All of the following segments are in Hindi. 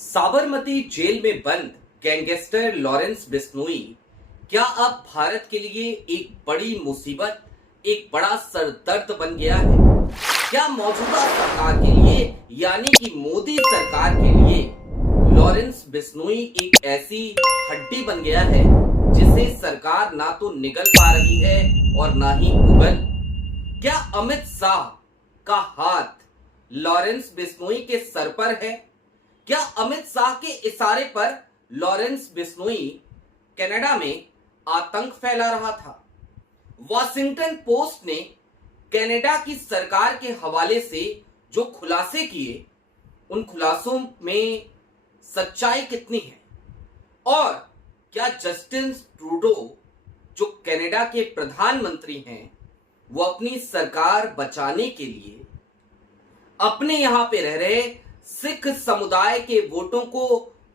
साबरमती जेल में बंद गैंगस्टर लॉरेंस बिश्नोई क्या अब भारत के लिए एक बड़ी मुसीबत, एक बड़ा सरदर्द बन गया है? क्या मौजूदा सरकार के लिए यानी कि मोदी सरकार के लिए लॉरेंस बिश्नोई एक ऐसी हड्डी बन गया है जिसे सरकार ना तो निगल पा रही है और ना ही उगल? क्या अमित शाह का हाथ लॉरेंस बिश्नोई के सर पर है? क्या अमित शाह के इशारे पर लॉरेंस बिश्नोई कनाडा में आतंक फैला रहा था? वॉशिंगटन पोस्ट ने कनाडा की सरकार के हवाले से जो खुलासे किए, उन खुलासों में सच्चाई कितनी है? और क्या जस्टिन ट्रूडो जो कनाडा के प्रधानमंत्री हैं, वो अपनी सरकार बचाने के लिए अपने यहां पे रह रहे सिख समुदाय के वोटों को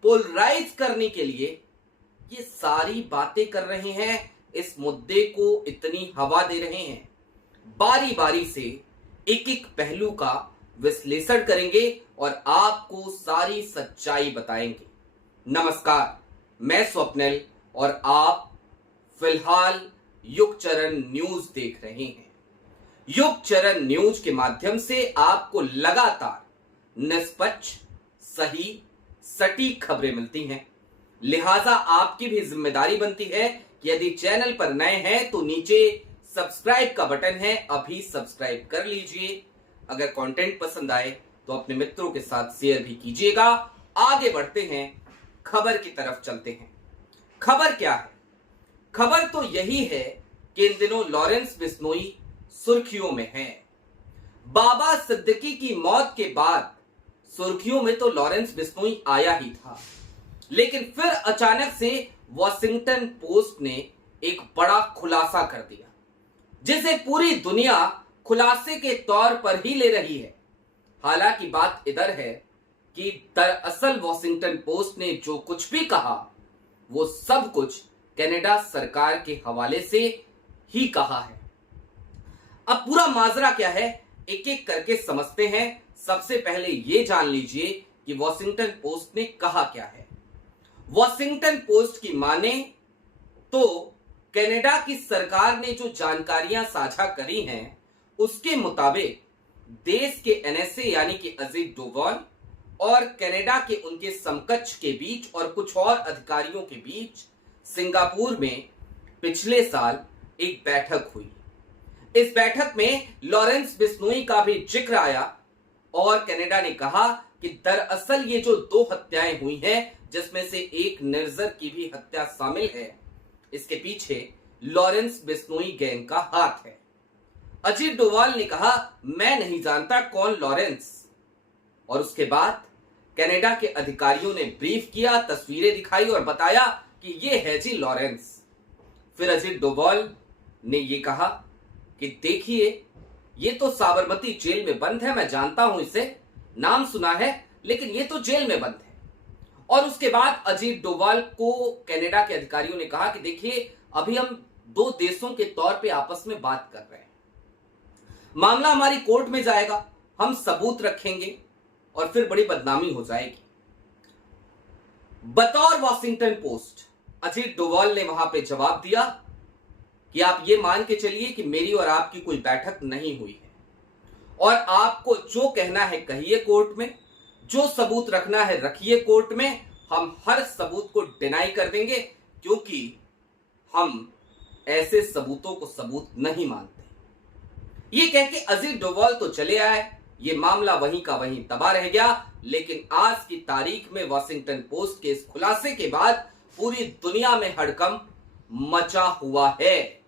पोलराइज करने के लिए ये सारी बातें कर रहे हैं, इस मुद्दे को इतनी हवा दे रहे हैं? बारी बारी से एक एक पहलू का विश्लेषण करेंगे और आपको सारी सच्चाई बताएंगे। नमस्कार, मैं स्वप्निल और आप फिलहाल युगचरण न्यूज देख रहे हैं। युगचरण न्यूज के माध्यम से आपको लगातार निष्पक्ष, सही, सटीक खबरें मिलती हैं। लिहाजा आपकी भी जिम्मेदारी बनती है कि यदि चैनल पर नए हैं तो नीचे सब्सक्राइब का बटन है, अभी सब्सक्राइब कर लीजिए। अगर कंटेंट पसंद आए तो अपने मित्रों के साथ शेयर भी कीजिएगा। आगे बढ़ते हैं, खबर की तरफ चलते हैं। खबर क्या है? खबर तो यही है कि इन दिनों लॉरेंस बिश्नोई सुर्खियों में है। बाबा सिद्दीकी की मौत के बाद सुर्खियों में तो लॉरेंस बिश्नोई आया ही था, लेकिन फिर अचानक से वॉशिंगटन पोस्ट ने एक बड़ा खुलासा कर दिया, जिसे पूरी दुनिया खुलासे के तौर पर ही ले रही है। हालांकि बात इधर है कि दरअसल वॉशिंगटन पोस्ट ने जो कुछ भी कहा, वो सब कुछ कनाडा सरकार के हवाले से ही कहा है। अब पूरा माजरा क्या है, एक एक करके समझते हैं। सबसे पहले यह जान लीजिए कि वॉशिंगटन पोस्ट ने कहा क्या है। वॉशिंगटन पोस्ट की माने तो कनाडा की सरकार ने जो जानकारियां साझा करी हैं, उसके मुताबिक देश के एनएसए यानी कि अजीत डोभाल और कनाडा के उनके समकक्ष के बीच और कुछ और अधिकारियों के बीच सिंगापुर में पिछले साल एक बैठक हुई। इस बैठक में लॉरेंस बिश्नोई का भी जिक्र आया और कनाडा ने कहा कि दरअसल ये जो दो हत्याएं हुई हैं, जिसमें से एक निर्जर की भी हत्या शामिल है, इसके पीछे लॉरेंस बिश्नोई गैंग का हाथ है। अजीत डोभाल ने कहा, मैं नहीं जानता कौन लॉरेंस। और उसके बाद कनाडा के अधिकारियों ने ब्रीफ किया, तस्वीरें दिखाई और बताया कि ये है जी लॉरेंस। फिर अजीत डोभाल ने ये कहा कि देखिए, ये तो साबरमती जेल में बंद है, मैं जानता हूं इसे, नाम सुना है, लेकिन ये तो जेल में बंद है। और उसके बाद अजीत डोभाल को कनाडा के अधिकारियों ने कहा कि देखिए, अभी हम दो देशों के तौर पे आपस में बात कर रहे हैं, मामला हमारी कोर्ट में जाएगा, हम सबूत रखेंगे और फिर बड़ी बदनामी हो जाएगी। बतौर वॉशिंगटन पोस्ट अजीत डोभाल ने वहां पे जवाब दिया कि आप ये मान के चलिए कि मेरी और आपकी कोई बैठक नहीं हुई है, और आपको जो कहना है कहिए कोर्ट में, जो सबूत रखना है रखिए कोर्ट में, हम हर सबूत को डिनाई कर देंगे, क्योंकि हम ऐसे सबूतों को सबूत नहीं मानते। ये कह के अजीत डोभाल तो चले आए, ये मामला वहीं का वहीं दबा रह गया। लेकिन आज की तारीख में वॉशिंगटन पोस्ट के इस खुलासे के बाद पूरी दुनिया में हड़कंप मचा हुआ है।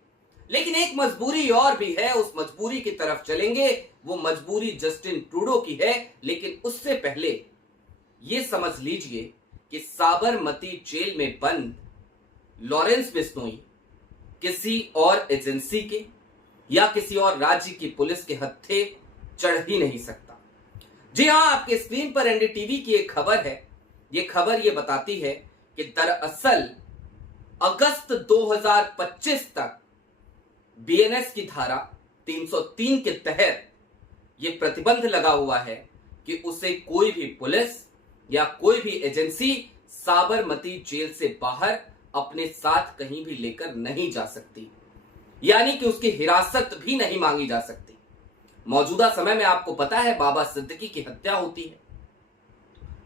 लेकिन एक मजबूरी और भी है, उस मजबूरी की तरफ चलेंगे। वो मजबूरी जस्टिन ट्रूडो की है, लेकिन उससे पहले यह समझ लीजिए कि साबरमती जेल में बंद लॉरेंस बिश्नोई किसी और एजेंसी के या किसी और राज्य की पुलिस के हत्थे चढ़ ही नहीं सकता। जी हां, आपके स्क्रीन पर एनडीटीवी की एक खबर है। यह खबर यह बताती है कि दरअसल अगस्त 2025 तक बीएनएस की धारा 303 के तहत यह प्रतिबंध लगा हुआ है कि उसे कोई भी पुलिस या कोई भी एजेंसी साबरमती जेल से बाहर अपने साथ कहीं भी लेकर नहीं जा सकती, यानी कि उसकी हिरासत भी नहीं मांगी जा सकती। मौजूदा समय में आपको पता है बाबा सिद्दीकी की हत्या होती है,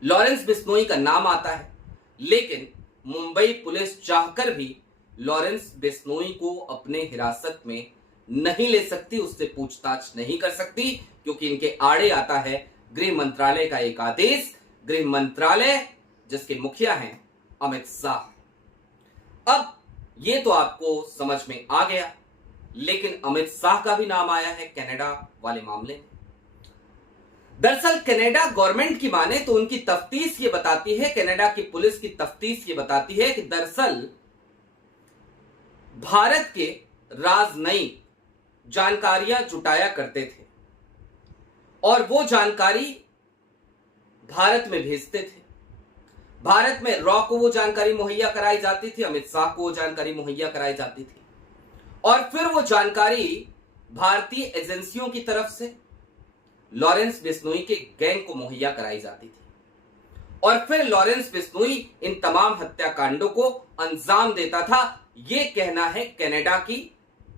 लॉरेंस बिश्नोई का नाम आता है, लेकिन मुंबई पुलिस चाहकर भी लॉरेंस बिश्नोई को अपने हिरासत में नहीं ले सकती, उससे पूछताछ नहीं कर सकती, क्योंकि इनके आड़े आता है गृह मंत्रालय का एक आदेश, गृह मंत्रालय जिसके मुखिया हैं अमित शाह। अब ये तो आपको समझ में आ गया, लेकिन अमित शाह का भी नाम आया है कनाडा वाले मामले में। दरअसल कनाडा गवर्नमेंट की माने तो उनकी तफ्तीश ये बताती है, कनाडा की पुलिस की तफ्तीश ये बताती है कि दरअसल भारत के राजनयिक जानकारियां जुटाया करते थे और वो जानकारी भारत में भेजते थे। भारत में रॉ को वो जानकारी मुहैया कराई जाती थी, अमित शाह को वो जानकारी मुहैया कराई जाती थी और फिर वो जानकारी भारतीय एजेंसियों की तरफ से लॉरेंस बिश्नोई के गैंग को मुहैया कराई जाती थी और फिर लॉरेंस बिश्नोई इन तमाम हत्याकांडों को अंजाम देता था। ये कहना है कनाडा की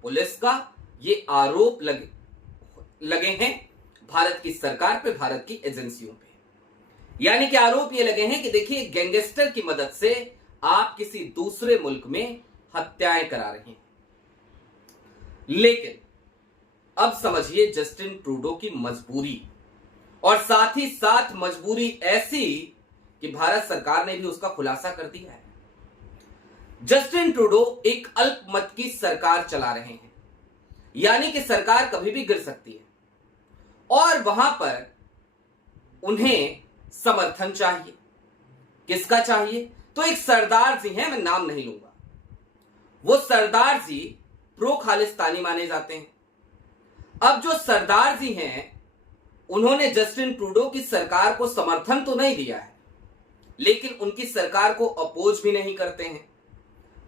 पुलिस का, ये आरोप लगे हैं भारत की सरकार पे, भारत की एजेंसियों पे, यानी कि आरोप ये लगे हैं कि देखिए गैंगस्टर की मदद से आप किसी दूसरे मुल्क में हत्याएं करा रहे हैं। लेकिन अब समझिए जस्टिन ट्रूडो की मजबूरी, और साथ ही साथ मजबूरी ऐसी कि भारत सरकार ने भी उसका खुलासा कर दिया है। जस्टिन ट्रूडो एक अल्पमत की सरकार चला रहे हैं, यानी कि सरकार कभी भी गिर सकती है और वहां पर उन्हें समर्थन चाहिए। किसका चाहिए? तो एक सरदार जी हैं, मैं नाम नहीं लूंगा, वो सरदार जी प्रो खालिस्तानी माने जाते हैं। अब जो सरदार जी हैं उन्होंने जस्टिन ट्रूडो की सरकार को समर्थन तो नहीं दिया है, लेकिन उनकी सरकार को अपोज भी नहीं करते हैं,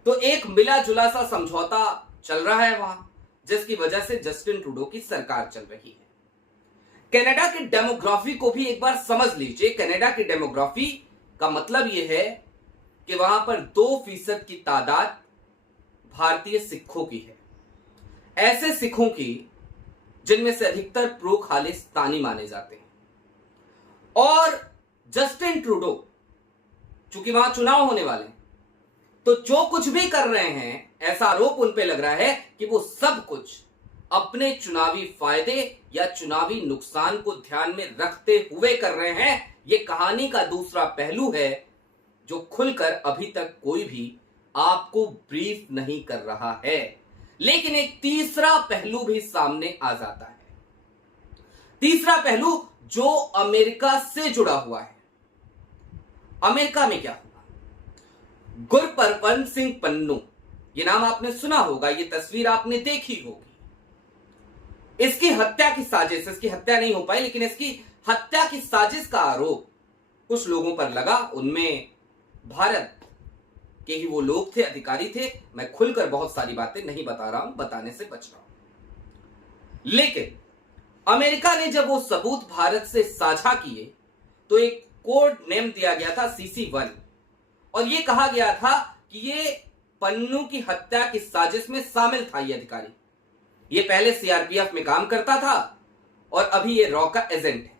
तो एक मिला जुला सा समझौता चल रहा है वहां, जिसकी वजह से जस्टिन ट्रूडो की सरकार चल रही है। कनाडा की डेमोग्राफी को भी एक बार समझ लीजिए। कनाडा की डेमोग्राफी का मतलब यह है कि वहां पर 2% की तादाद भारतीय सिखों की है, ऐसे सिखों की जिनमें से अधिकतर प्रो खालिस्तानी माने जाते हैं। और जस्टिन ट्रूडो चूंकि वहां चुनाव होने वाले हैं, तो जो कुछ भी कर रहे हैं, ऐसा आरोप उन पे लग रहा है कि वो सब कुछ अपने चुनावी फायदे या चुनावी नुकसान को ध्यान में रखते हुए कर रहे हैं। ये कहानी का दूसरा पहलू है जो खुलकर अभी तक कोई भी आपको ब्रीफ नहीं कर रहा है, लेकिन एक तीसरा पहलू भी सामने आ जाता है। तीसरा पहलू जो अमेरिका से जुड़ा हुआ है। अमेरिका में क्या हुआ? गुरपरवंत सिंह पन्नू, ये नाम आपने सुना होगा, ये तस्वीर आपने देखी होगी। इसकी हत्या की साजिश, इसकी हत्या नहीं हो पाई, लेकिन इसकी हत्या की साजिश का आरोप कुछ लोगों पर लगा। उनमें भारत के ही वो लोग थे, अधिकारी थे। मैं खुलकर बहुत सारी बातें नहीं बता रहा हूं, बताने से बच रहा हूं। लेकिन अमेरिका ने जब वो सबूत भारत से साझा किए तो एक कोड नेम दिया गया था CC1, और ये कहा गया था कि ये पन्नू की हत्या की साजिश में शामिल था। ये अधिकारी, ये पहले CRPF में काम करता था और अभी ये रॉ का एजेंट है।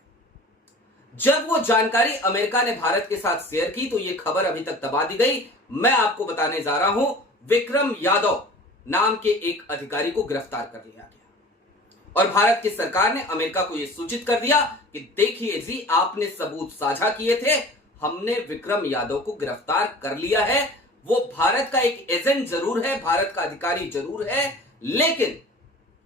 जब वो जानकारी अमेरिका ने भारत के साथ शेयर की तो ये खबर अभी तक दबा दी गई। मैं आपको बताने जा रहा हूं, विक्रम यादव नाम के एक अधिकारी को गिरफ्तार कर लिया गया और भारत की सरकार ने अमेरिका को यह सूचित कर दिया कि देखिए जी, आपने सबूत साझा किए थे, हमने विक्रम यादव को गिरफ्तार कर लिया है। वो भारत का एक एजेंट जरूर है, भारत का अधिकारी जरूर है, लेकिन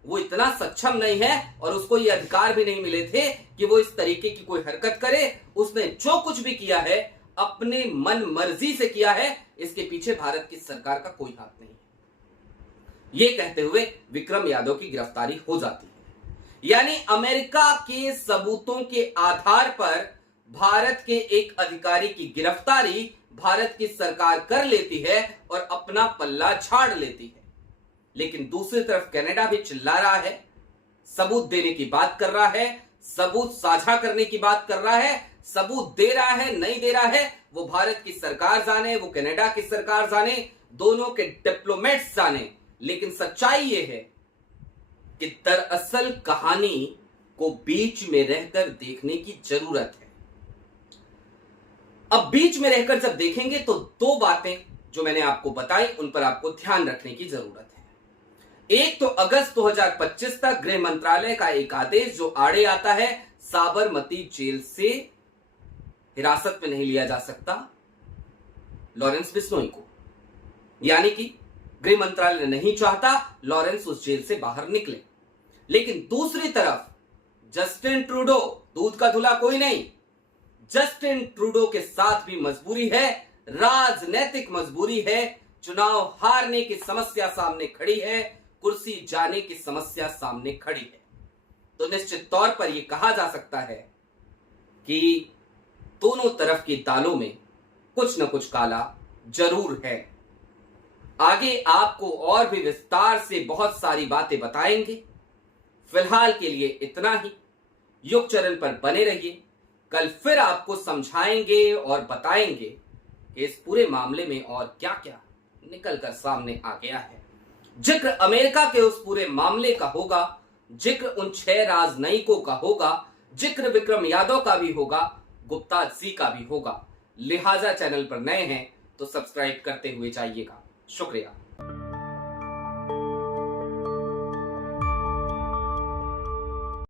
वो इतना सक्षम नहीं है और उसको ये अधिकार भी नहीं मिले थे कि वो इस तरीके की कोई हरकत करे। उसने जो कुछ भी किया है अपने मन मर्जी से किया है, इसके पीछे भारत की सरकार का कोई हाथ नहीं है। ये कहते हुए विक्रम यादव की गिरफ्तारी हो जाती है। यानी अमेरिका के सबूतों के आधार पर भारत के एक अधिकारी की गिरफ्तारी भारत की सरकार कर लेती है और अपना पल्ला झाड़ लेती है। लेकिन दूसरी तरफ कनाडा भी चिल्ला रहा है, सबूत देने की बात कर रहा है, सबूत साझा करने की बात कर रहा है, सबूत दे रहा है नहीं दे रहा है वो भारत की सरकार जाने, वो कनाडा की सरकार जाने, दोनों के डिप्लोमेट्स जाने। लेकिन सच्चाई ये है कि दरअसल कहानी को बीच में रहकर देखने की जरूरत है। अब बीच में रहकर जब देखेंगे तो दो बातें जो मैंने आपको बताई उन पर आपको ध्यान रखने की जरूरत है। एक तो अगस्त 2025 तक गृह मंत्रालय का एक आदेश जो आड़े आता है साबरमती जेल से हिरासत में नहीं लिया जा सकता लॉरेंस बिश्नोई को, यानी कि गृह मंत्रालय नहीं चाहता लॉरेंस उस जेल से बाहर निकले। लेकिन दूसरी तरफ जस्टिन ट्रूडो, दूध का धुला कोई नहीं, जस्टिन ट्रूडो के साथ भी मजबूरी है, राजनैतिक मजबूरी है। चुनाव हारने की समस्या सामने खड़ी है, कुर्सी जाने की समस्या सामने खड़ी है। तो निश्चित तौर पर यह कहा जा सकता है कि दोनों तरफ की दालों में कुछ न कुछ काला जरूर है। आगे आपको और भी विस्तार से बहुत सारी बातें बताएंगे। फिलहाल के लिए इतना ही। युग चरण पर बने रहिए, कल फिर आपको समझाएंगे और बताएंगे कि इस पूरे मामले में और क्या क्या निकलकर सामने आ गया है। जिक्र अमेरिका के उस पूरे मामले का होगा, जिक्र उन 6 राजनयिकों का होगा, जिक्र विक्रम यादव का भी होगा, गुप्ता जी का भी होगा। लिहाजा चैनल पर नए हैं तो सब्सक्राइब करते हुए जाइएगा। शुक्रिया।